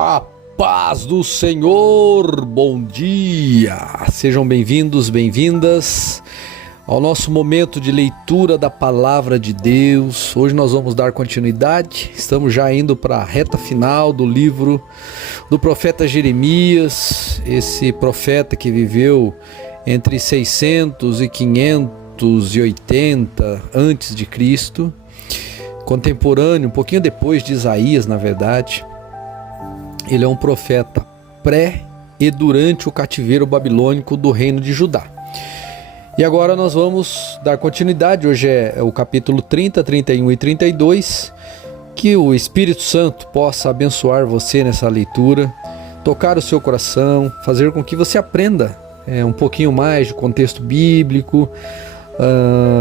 A paz do Senhor, bom dia! Sejam bem-vindos, bem-vindas ao nosso momento de leitura da Palavra de Deus. Hoje nós vamos dar continuidade, estamos já indo para a reta final do livro do profeta Jeremias, esse profeta que viveu entre 600 e 580 antes de Cristo, contemporâneo, um pouquinho depois de Isaías, na verdade. Ele é um profeta pré e durante o cativeiro babilônico do reino de Judá. E agora nós vamos dar continuidade. Hoje é o capítulo 30, 31 e 32. Que o Espírito Santo possa abençoar você nessa leitura, tocar o seu coração, fazer com que você aprenda um pouquinho mais de contexto bíblico,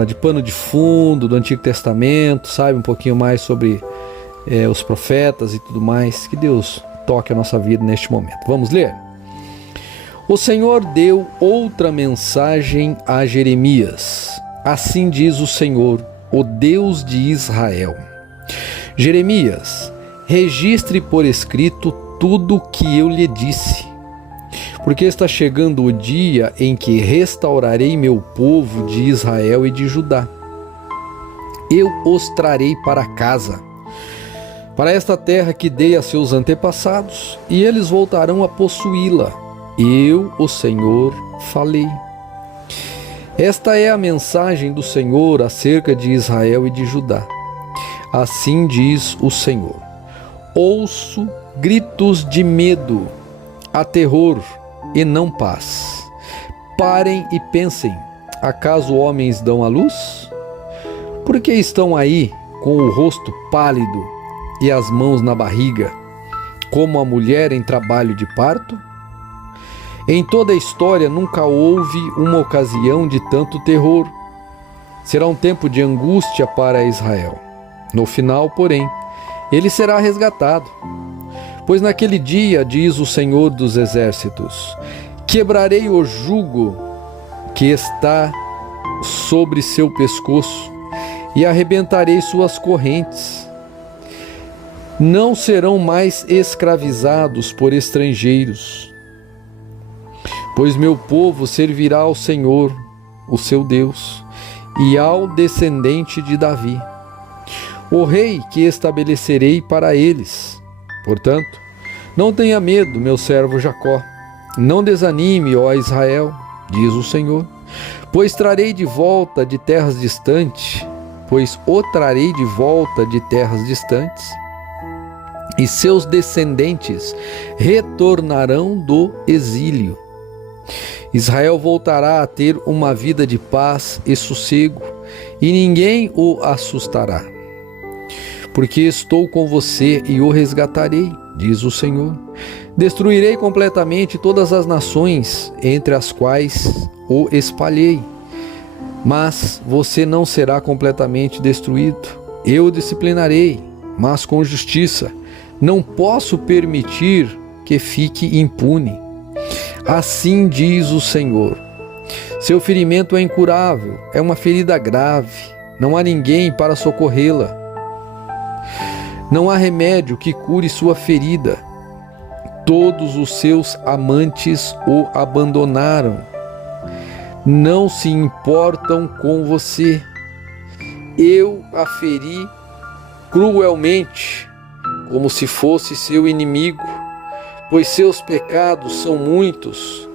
de pano de fundo do Antigo Testamento, sabe? Um pouquinho mais sobre os profetas e tudo mais. Que Deus toque a nossa vida neste momento. Vamos ler? O Senhor deu outra mensagem a Jeremias. Assim diz o Senhor, o Deus de Israel. Jeremias, registre por escrito tudo o que eu lhe disse, porque está chegando o dia em que restaurarei meu povo de Israel e de Judá. Eu os trarei para casa, para esta terra que dei a seus antepassados, e eles voltarão a possuí-la. Eu, o Senhor, falei. Esta é a mensagem do Senhor acerca de Israel e de Judá. Assim diz o Senhor: ouço gritos de medo, há terror e não paz. Parem e pensem: acaso homens dão à luz? Por que estão aí com o rosto pálido e as mãos na barriga, como a mulher em trabalho de parto? Em toda a história nunca houve uma ocasião de tanto terror. Será um tempo de angústia para Israel. No final, porém, ele será resgatado. Pois naquele dia, diz o Senhor dos Exércitos, quebrarei o jugo que está sobre seu pescoço e arrebentarei suas correntes. Não serão mais escravizados por estrangeiros, pois meu povo servirá ao Senhor, o seu Deus, e ao descendente de Davi, o rei que estabelecerei para eles. Portanto, não tenha medo, meu servo Jacó, não desanime, ó Israel, diz o Senhor, pois trarei de volta de terras distantes, e seus descendentes retornarão do exílio. Israel voltará a ter uma vida de paz e sossego, e ninguém o assustará. Porque estou com você e o resgatarei, diz o Senhor. Destruirei completamente todas as nações entre as quais o espalhei, mas você não será completamente destruído. Eu o disciplinarei, mas com justiça. Não posso permitir que fique impune. Assim diz o Senhor. Seu ferimento é incurável, é uma ferida grave. Não há ninguém para socorrê-la. Não há remédio que cure sua ferida. Todos os seus amantes o abandonaram. Não se importam com você. Eu a feri cruelmente, como se fosse seu inimigo, pois seus pecados são muitos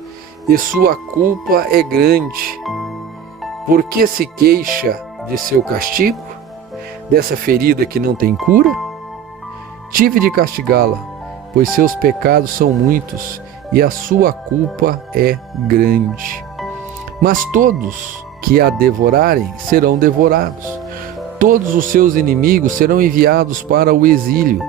e sua culpa é grande. Por que se queixa de seu castigo, dessa ferida que não tem cura? Tive de castigá-la, pois seus pecados são muitos e a sua culpa é grande. Mas todos que a devorarem serão devorados. Todos os seus inimigos serão enviados para o exílio.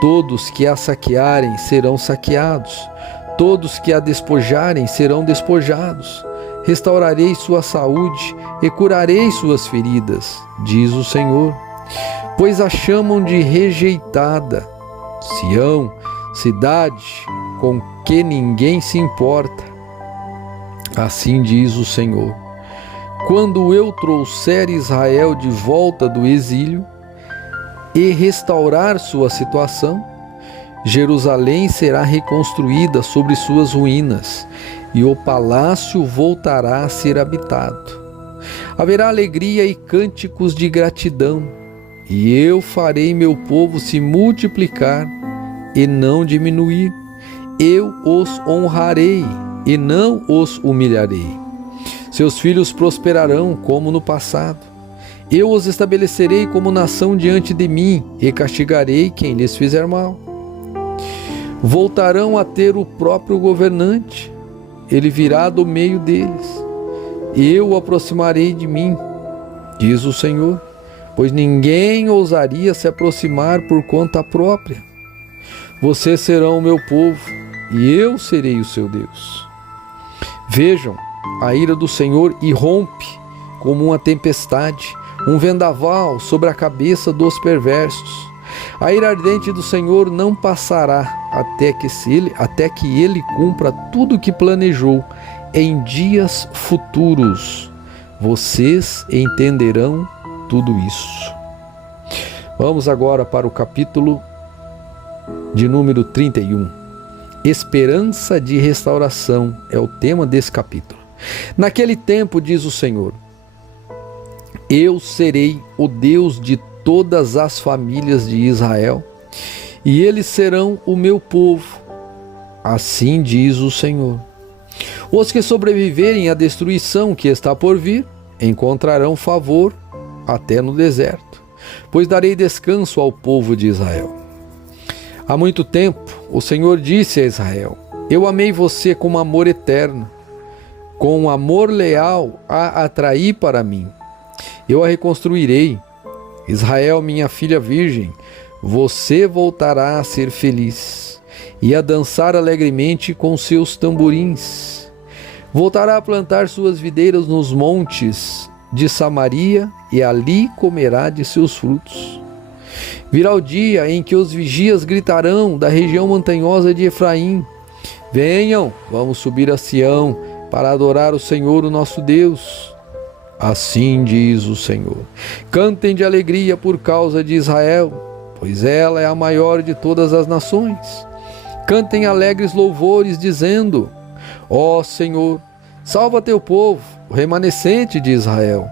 Todos que a saquearem serão saqueados. Todos que a despojarem serão despojados. Restaurarei sua saúde e curarei suas feridas, diz o Senhor. Pois a chamam de rejeitada, Sião, cidade com que ninguém se importa. Assim diz o Senhor. Quando eu trouxer Israel de volta do exílio e restaurar sua situação, Jerusalém será reconstruída sobre suas ruínas, e o palácio voltará a ser habitado. Haverá alegria e cânticos de gratidão, e eu farei meu povo se multiplicar e não diminuir. Eu os honrarei e não os humilharei. Seus filhos prosperarão como no passado. Eu os estabelecerei como nação diante de mim e castigarei quem lhes fizer mal. Voltarão a ter o próprio governante. Ele virá do meio deles. Eu o aproximarei de mim, diz o Senhor, pois ninguém ousaria se aproximar por conta própria. Vocês serão o meu povo e eu serei o seu Deus. Vejam, a ira do Senhor irrompe como uma tempestade, um vendaval sobre a cabeça dos perversos. A ira ardente do Senhor não passará até que ele cumpra tudo o que planejou em dias futuros. Vocês entenderão tudo isso. Vamos agora para o capítulo de número 31. Esperança de restauração é o tema desse capítulo. Naquele tempo, diz o Senhor, eu serei o Deus de todas as famílias de Israel, e eles serão o meu povo. Assim diz o Senhor. Os que sobreviverem à destruição que está por vir, encontrarão favor até no deserto, pois darei descanso ao povo de Israel. Há muito tempo, o Senhor disse a Israel, eu amei você com amor eterno, com um amor leal a atrair para mim. Eu a reconstruirei. Israel, minha filha virgem, você voltará a ser feliz e a dançar alegremente com seus tamborins. Voltará a plantar suas videiras nos montes de Samaria e ali comerá de seus frutos. Virá o dia em que os vigias gritarão da região montanhosa de Efraim, venham, vamos subir a Sião para adorar o Senhor, o nosso Deus. Assim diz o Senhor. Cantem de alegria por causa de Israel, pois ela é a maior de todas as nações. Cantem alegres louvores, dizendo, ó Senhor, salva teu povo, o remanescente de Israel.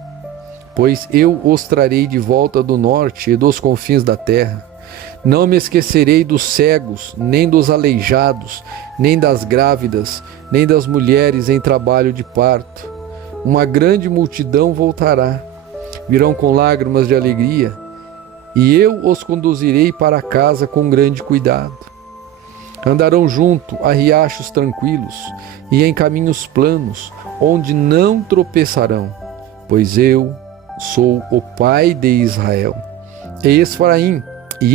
Pois eu os trarei de volta do norte e dos confins da terra. Não me esquecerei dos cegos, nem dos aleijados, nem das grávidas, nem das mulheres em trabalho de parto. Uma grande multidão voltará, virão com lágrimas de alegria, e eu os conduzirei para casa com grande cuidado. Andarão junto a riachos tranquilos e em caminhos planos, onde não tropeçarão, pois eu sou o pai de Israel. E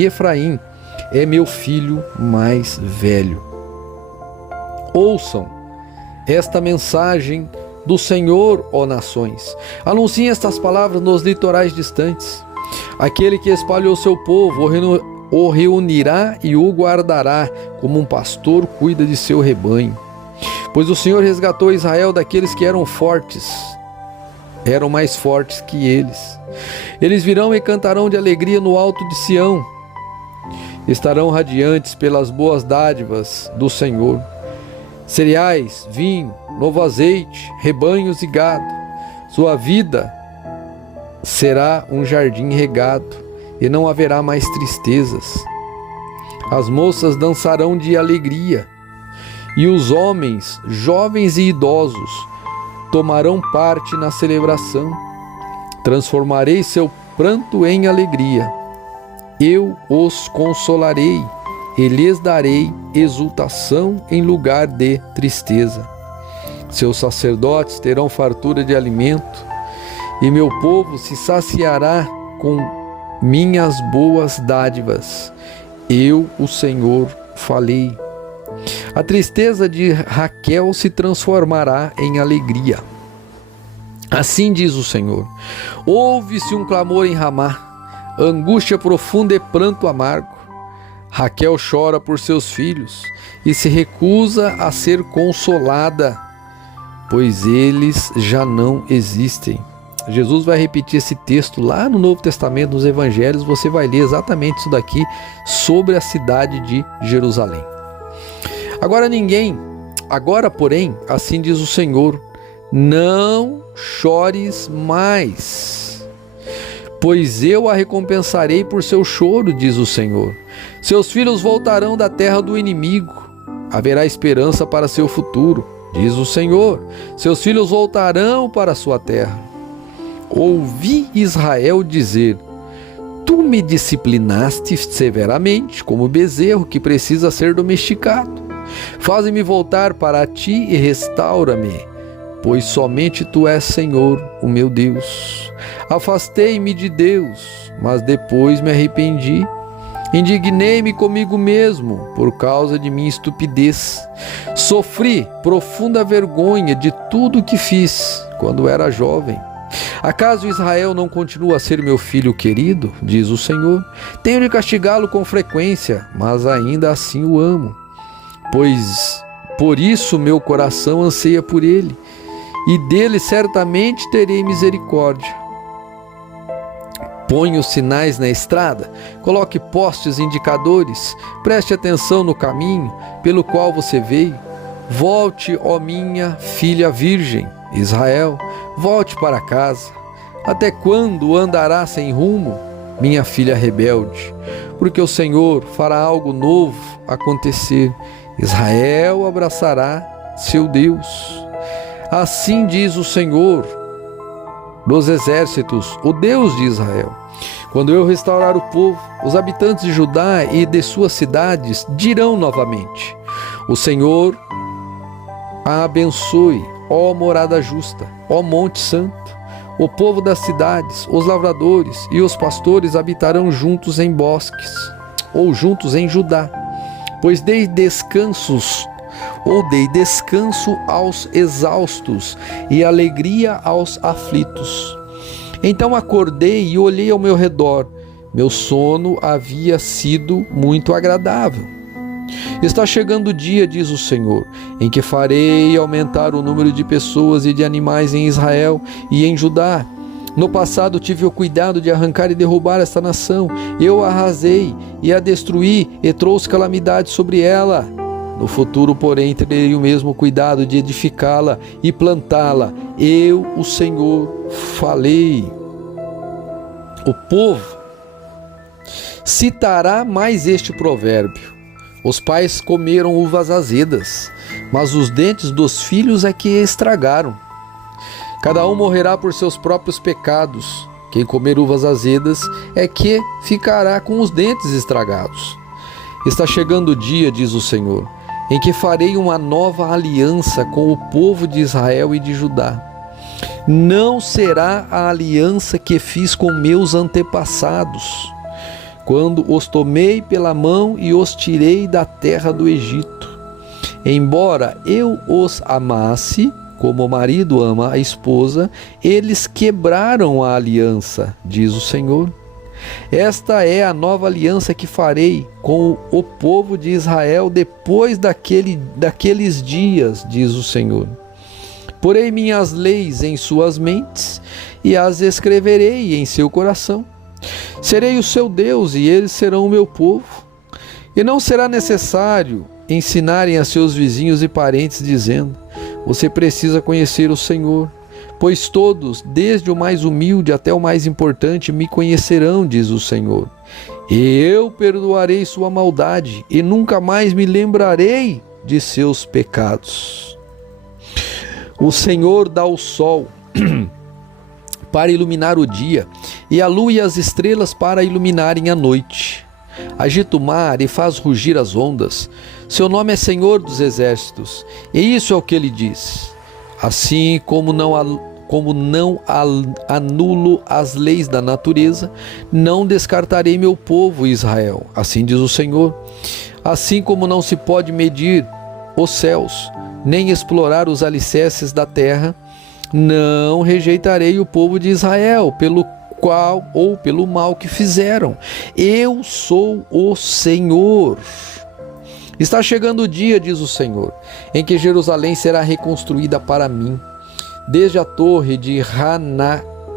Efraim é meu filho mais velho. Ouçam esta mensagem do Senhor, ó nações. Anunciem estas palavras nos litorais distantes. Aquele que espalhou seu povo o reunirá e o guardará, como um pastor cuida de seu rebanho. Pois o Senhor resgatou Israel daqueles que eram mais fortes que eles. Eles virão e cantarão de alegria no alto de Sião. Estarão radiantes pelas boas dádivas do Senhor. Cereais, vinho, novo azeite, rebanhos e gado. Sua vida será um jardim regado e não haverá mais tristezas. As moças dançarão de alegria e os homens, jovens e idosos, tomarão parte na celebração. Transformarei seu pranto em alegria. Eu os consolarei e lhes darei exultação em lugar de tristeza. Seus sacerdotes terão fartura de alimento e meu povo se saciará com minhas boas dádivas. Eu, o Senhor, falei. A tristeza de Raquel se transformará em alegria. Assim diz o Senhor. Ouve-se um clamor em Ramá, angústia profunda e pranto amargo. Raquel chora por seus filhos e se recusa a ser consolada, pois eles já não existem. Jesus vai repetir esse texto lá no Novo Testamento, nos Evangelhos. Você vai ler exatamente isso daqui sobre a cidade de Jerusalém. Agora, porém, assim diz o Senhor, não chores mais, pois eu a recompensarei por seu choro, diz o Senhor. Seus filhos voltarão da terra do inimigo, haverá esperança para seu futuro, diz o Senhor. Seus filhos voltarão para a sua terra. Ouvi Israel dizer: tu me disciplinaste severamente, como bezerro que precisa ser domesticado. Faze-me voltar para ti e restaura-me, pois somente tu és Senhor, o meu Deus. Afastei-me de Deus, mas depois me arrependi. Indignei-me comigo mesmo por causa de minha estupidez. Sofri profunda vergonha de tudo o que fiz quando era jovem. Acaso Israel não continua a ser meu filho querido? Diz o Senhor. Tenho de castigá-lo com frequência, mas ainda assim o amo. Pois por isso meu coração anseia por ele, e dele certamente terei misericórdia. Ponha os sinais na estrada, coloque postes indicadores, preste atenção no caminho pelo qual você veio. Volte, ó minha filha virgem, Israel, volte para casa. Até quando andará sem rumo, minha filha rebelde? Porque o Senhor fará algo novo acontecer. Israel abraçará seu Deus. Assim diz o Senhor dos exércitos, o Deus de Israel. Quando eu restaurar o povo, os habitantes de Judá e de suas cidades dirão novamente: o Senhor a abençoe, ó morada justa, ó monte santo. O povo das cidades, os lavradores e os pastores habitarão juntos em bosques, ou juntos em Judá, pois dei descanso aos exaustos e alegria aos aflitos. Então acordei e olhei ao meu redor. Meu sono havia sido muito agradável. Está chegando o dia, diz o Senhor, em que farei aumentar o número de pessoas e de animais em Israel e em Judá. No passado tive o cuidado de arrancar e derrubar esta nação. Eu a arrasei e a destruí e trouxe calamidade sobre ela. No futuro, porém, terei o mesmo cuidado de edificá-la e plantá-la. Eu, o Senhor, falei. O povo citará mais este provérbio: os pais comeram uvas azedas, mas os dentes dos filhos é que estragaram. Cada um morrerá por seus próprios pecados. Quem comer uvas azedas é que ficará com os dentes estragados. Está chegando o dia, diz o Senhor, em que farei uma nova aliança com o povo de Israel e de Judá. Não será a aliança que fiz com meus antepassados, quando os tomei pela mão e os tirei da terra do Egito. Embora eu os amasse, como o marido ama a esposa, eles quebraram a aliança, diz o Senhor. Esta é a nova aliança que farei com o povo de Israel depois daqueles dias, diz o Senhor. Porei minhas leis em suas mentes e as escreverei em seu coração. Serei o seu Deus e eles serão o meu povo. E não será necessário ensinarem a seus vizinhos e parentes, dizendo: você precisa conhecer o Senhor, pois todos, desde o mais humilde até o mais importante, me conhecerão, diz o Senhor. Eu perdoarei sua maldade e nunca mais me lembrarei de seus pecados. O Senhor dá o sol para iluminar o dia, e a lua e as estrelas para iluminarem a noite. Agita o mar e faz rugir as ondas. Seu nome é Senhor dos Exércitos, e isso é o que ele diz. Assim como não anulo as leis da natureza, não descartarei meu povo Israel, assim diz o Senhor. Assim como não se pode medir os céus, nem explorar os alicerces da terra, não rejeitarei o povo de Israel, pelo qual ou pelo mal que fizeram. Eu sou o Senhor. Está chegando o dia, diz o Senhor, em que Jerusalém será reconstruída para mim, desde a torre de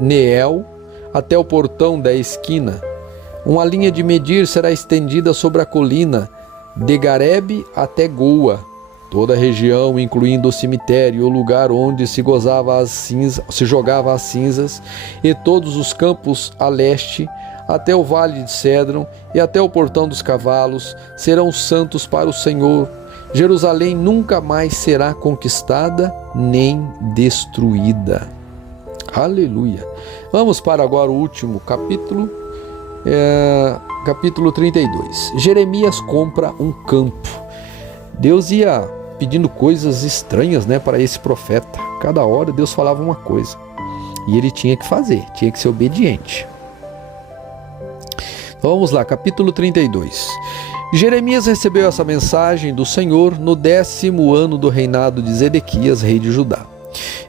Neel até o portão da esquina. Uma linha de medir será estendida sobre a colina de Garebe até Goa. Toda a região, incluindo o cemitério, o lugar onde se jogava as cinzas, e todos os campos a leste, até o vale de Cédron e até o portão dos cavalos, serão santos para o Senhor. Jerusalém nunca mais será conquistada nem destruída. Aleluia. Vamos para agora o último capítulo, capítulo 32. Jeremias compra um campo. Deus ia pedindo coisas estranhas, para esse profeta. Cada hora Deus falava uma coisa e ele tinha que fazer, tinha que ser obediente. Então vamos lá, capítulo 32. Jeremias recebeu essa mensagem do Senhor no 10º ano do reinado de Zedequias, rei de Judá.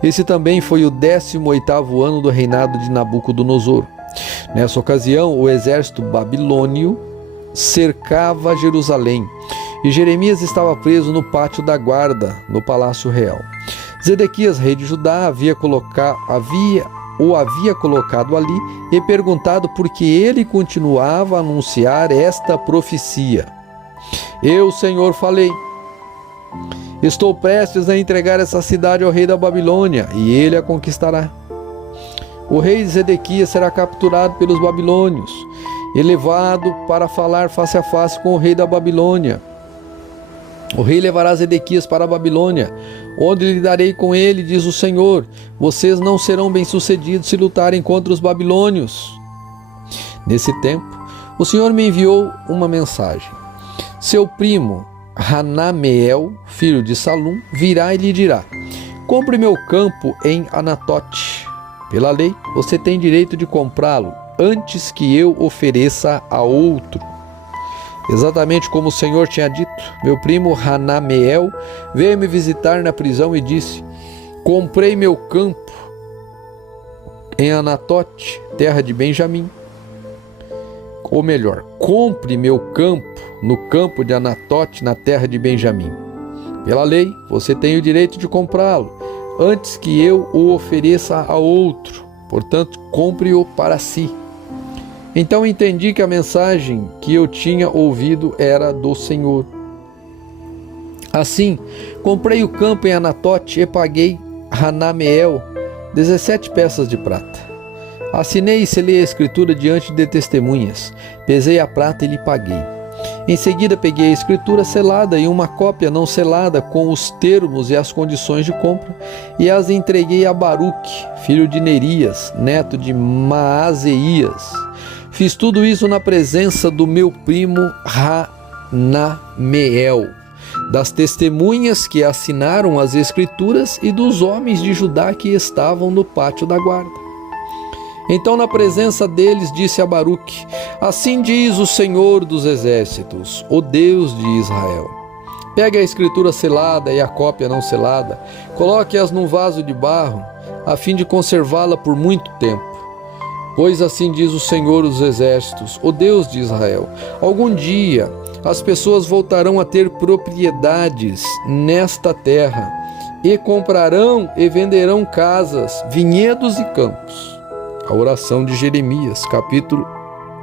Esse também foi o 18º ano do reinado de Nabucodonosor. Nessa ocasião, o exército babilônio cercava Jerusalém e Jeremias estava preso no pátio da guarda, no palácio real. Zedequias, rei de Judá, o havia colocado ali e perguntado por que ele continuava a anunciar esta profecia. Eu, Senhor, falei: estou prestes a entregar essa cidade ao rei da Babilônia, e ele a conquistará. O rei Zedequias será capturado pelos babilônios e levado para falar face a face com o rei da Babilônia. O rei levará Zedequias para a Babilônia, onde lidarei com ele, diz o Senhor. Vocês não serão bem-sucedidos se lutarem contra os babilônios. Nesse tempo, o Senhor me enviou uma mensagem. Seu primo, Hanameel, filho de Salum, virá e lhe dirá: compre meu campo em Anatote. Pela lei, você tem direito de comprá-lo antes que eu ofereça a outro. Exatamente como o Senhor tinha dito, meu primo Hanameel veio me visitar na prisão e disse: comprei meu campo em Anatote, terra de Benjamim. Ou melhor, compre meu campo no campo de Anatote, na terra de Benjamim. Pela lei, você tem o direito de comprá-lo antes que eu o ofereça a outro. Portanto, compre-o para si. Então entendi que a mensagem que eu tinha ouvido era do Senhor. Assim, comprei o campo em Anatote e paguei Hanameel 17 peças de prata. Assinei e selei a escritura diante de testemunhas. Pesei a prata e lhe paguei. Em seguida peguei a escritura selada e uma cópia não selada com os termos e as condições de compra e as entreguei a Baruque, filho de Nerias, neto de Maazeias. Fiz tudo isso na presença do meu primo Hanameel, das testemunhas que assinaram as escrituras e dos homens de Judá que estavam no pátio da guarda. Então, na presença deles, disse a Baruque: assim diz o Senhor dos Exércitos, o Deus de Israel. Pegue a escritura selada e a cópia não selada, coloque-as num vaso de barro, a fim de conservá-la por muito tempo. Pois assim diz o Senhor dos Exércitos, o Deus de Israel: algum dia as pessoas voltarão a ter propriedades nesta terra, e comprarão e venderão casas, vinhedos e campos. A oração de Jeremias, capítulo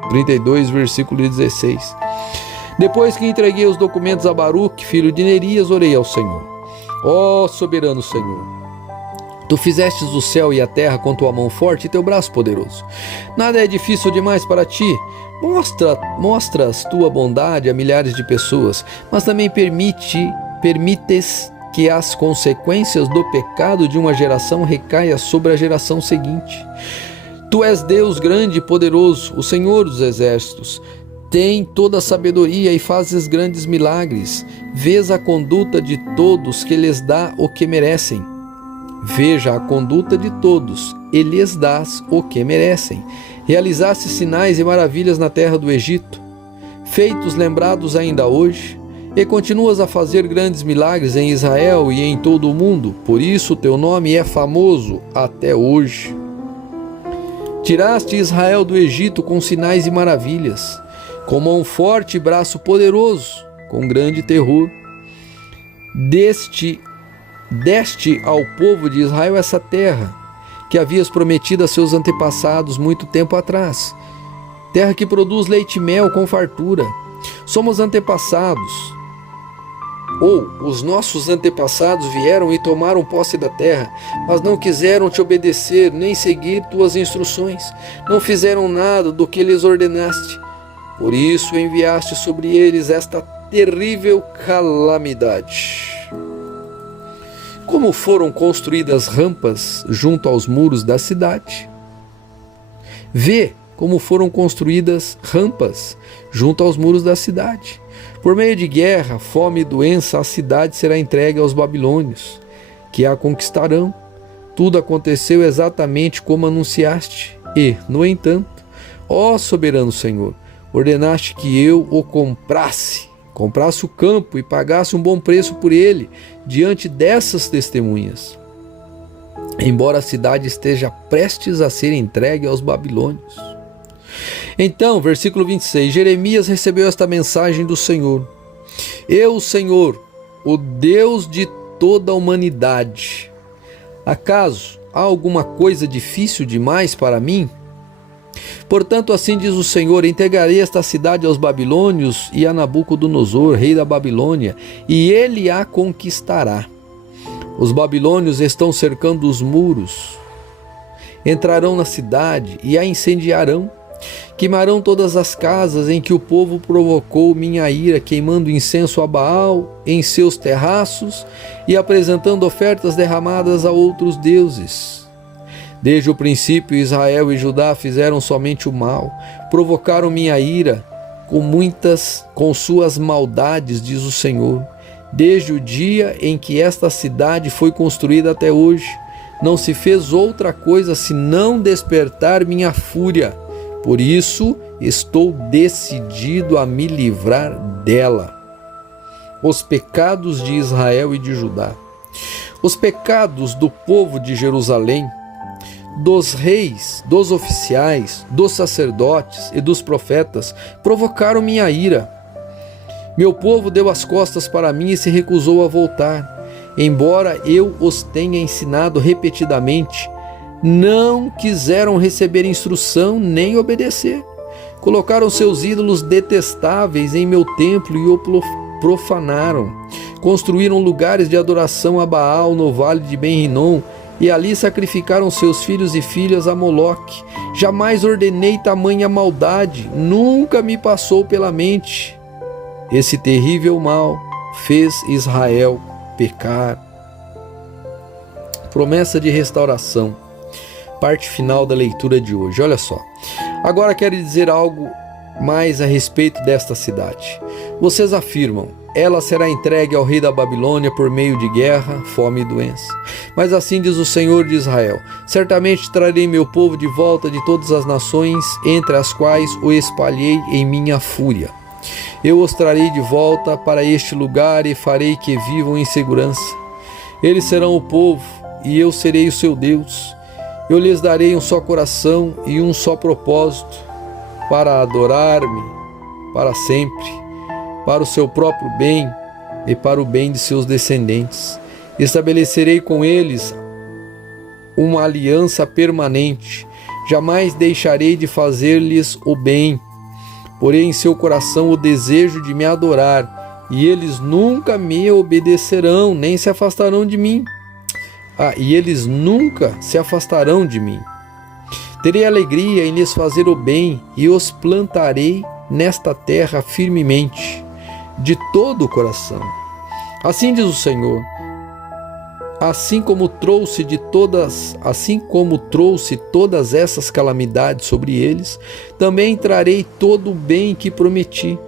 32, versículo 16. Depois que entreguei os documentos a Baruque, filho de Nerias, orei ao Senhor: ó soberano Senhor, Tu fizestes o céu e a terra com tua mão forte e teu braço poderoso. Nada é difícil demais para ti. Mostras tua bondade a milhares de pessoas, mas também permites que as consequências do pecado de uma geração recaia sobre a geração seguinte. Tu és Deus grande e poderoso, o Senhor dos Exércitos. Tem toda a sabedoria e fazes grandes milagres. Vês a conduta de todos que lhes dá o que merecem. Veja a conduta de todos, e lhes dás o que merecem. Realizaste sinais e maravilhas na terra do Egito, feitos lembrados ainda hoje, e continuas a fazer grandes milagres em Israel e em todo o mundo. Por isso teu nome é famoso até hoje. Tiraste Israel do Egito com sinais e maravilhas, com mão forte e braço poderoso, com grande terror. Deste ao povo de Israel essa terra, que havias prometido a seus antepassados muito tempo atrás, terra que produz leite e mel com fartura. Somos antepassados, ou os nossos antepassados vieram e tomaram posse da terra, mas não quiseram te obedecer nem seguir tuas instruções. Não fizeram nada do que lhes ordenaste. Por isso enviaste sobre eles esta terrível calamidade. Como foram construídas rampas junto aos muros da cidade? Vê como foram construídas rampas junto aos muros da cidade. Por meio de guerra, fome e doença, a cidade será entregue aos babilônios, que a conquistarão. Tudo aconteceu exatamente como anunciaste. E, no entanto, ó soberano Senhor, ordenaste que eu o comprasse o campo e pagasse um bom preço por ele, diante dessas testemunhas, embora a cidade esteja prestes a ser entregue aos babilônios. Então, versículo 26, Jeremias recebeu esta mensagem do Senhor: Eu, Senhor, o Deus de toda a humanidade, acaso há alguma coisa difícil demais para mim? Portanto, assim diz o Senhor: entregarei esta cidade aos babilônios e a Nabucodonosor, rei da Babilônia, e ele a conquistará. Os babilônios estão cercando os muros, entrarão na cidade e a incendiarão. Queimarão todas as casas em que o povo provocou minha ira, queimando incenso a Baal em seus terraços e apresentando ofertas derramadas a outros deuses. Desde o princípio, Israel e Judá fizeram somente o mal, provocaram minha ira com suas maldades, diz o Senhor. Desde o dia em que esta cidade foi construída até hoje, não se fez outra coisa senão despertar minha fúria. Por isso, estou decidido a me livrar dela. Os pecados de Israel e de Judá. Os pecados do povo de Jerusalém, dos reis, dos oficiais, dos sacerdotes e dos profetas provocaram minha ira. Meu povo deu as costas para mim e se recusou a voltar. Embora eu os tenha ensinado repetidamente, não quiseram receber instrução nem obedecer. Colocaram seus ídolos detestáveis em meu templo e o profanaram. Construíram lugares de adoração a Baal no vale de Ben-Rinom e ali sacrificaram seus filhos e filhas a Moloque. Jamais ordenei tamanha maldade, nunca me passou pela mente. Esse terrível mal fez Israel pecar. Promessa de restauração. Parte final da leitura de hoje. Olha só. Agora quero dizer algo mais a respeito desta cidade. Vocês afirmam: ela será entregue ao rei da Babilônia por meio de guerra, fome e doença. Mas assim diz o Senhor de Israel: certamente trarei meu povo de volta de todas as nações, entre as quais o espalhei em minha fúria. Eu os trarei de volta para este lugar e farei que vivam em segurança. Eles serão o povo e eu serei o seu Deus. Eu lhes darei um só coração e um só propósito, para adorar-me para sempre, para o seu próprio bem e para o bem de seus descendentes. Estabelecerei com eles uma aliança permanente. Jamais deixarei de fazer-lhes o bem. Porém, em seu coração o desejo de me adorar, e eles nunca me obedecerão, nem se afastarão de mim. E eles nunca se afastarão de mim. Terei alegria em lhes fazer o bem, e os plantarei nesta terra firmemente, de todo o coração. Assim diz o Senhor: assim como trouxe todas essas calamidades sobre eles, também trarei todo o bem que prometi.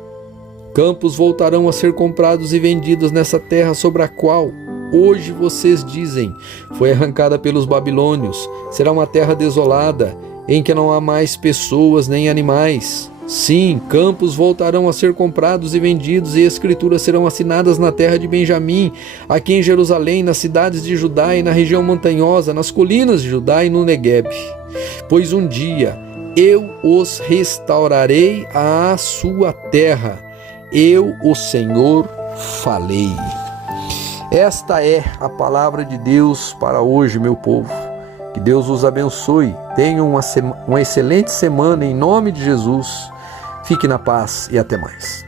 Campos voltarão a ser comprados e vendidos nessa terra sobre a qual hoje vocês dizem: foi arrancada pelos babilônios. Será uma terra desolada, em que não há mais pessoas nem animais. Sim, campos voltarão a ser comprados e vendidos, e escrituras serão assinadas na terra de Benjamim, aqui em Jerusalém, nas cidades de Judá e na região montanhosa, nas colinas de Judá e no Neguebe. Pois um dia eu os restaurarei à sua terra. Eu, o Senhor, falei. Esta é a palavra de Deus para hoje, meu povo. Que Deus os abençoe. Tenham uma excelente semana em nome de Jesus. Fique na paz e até mais.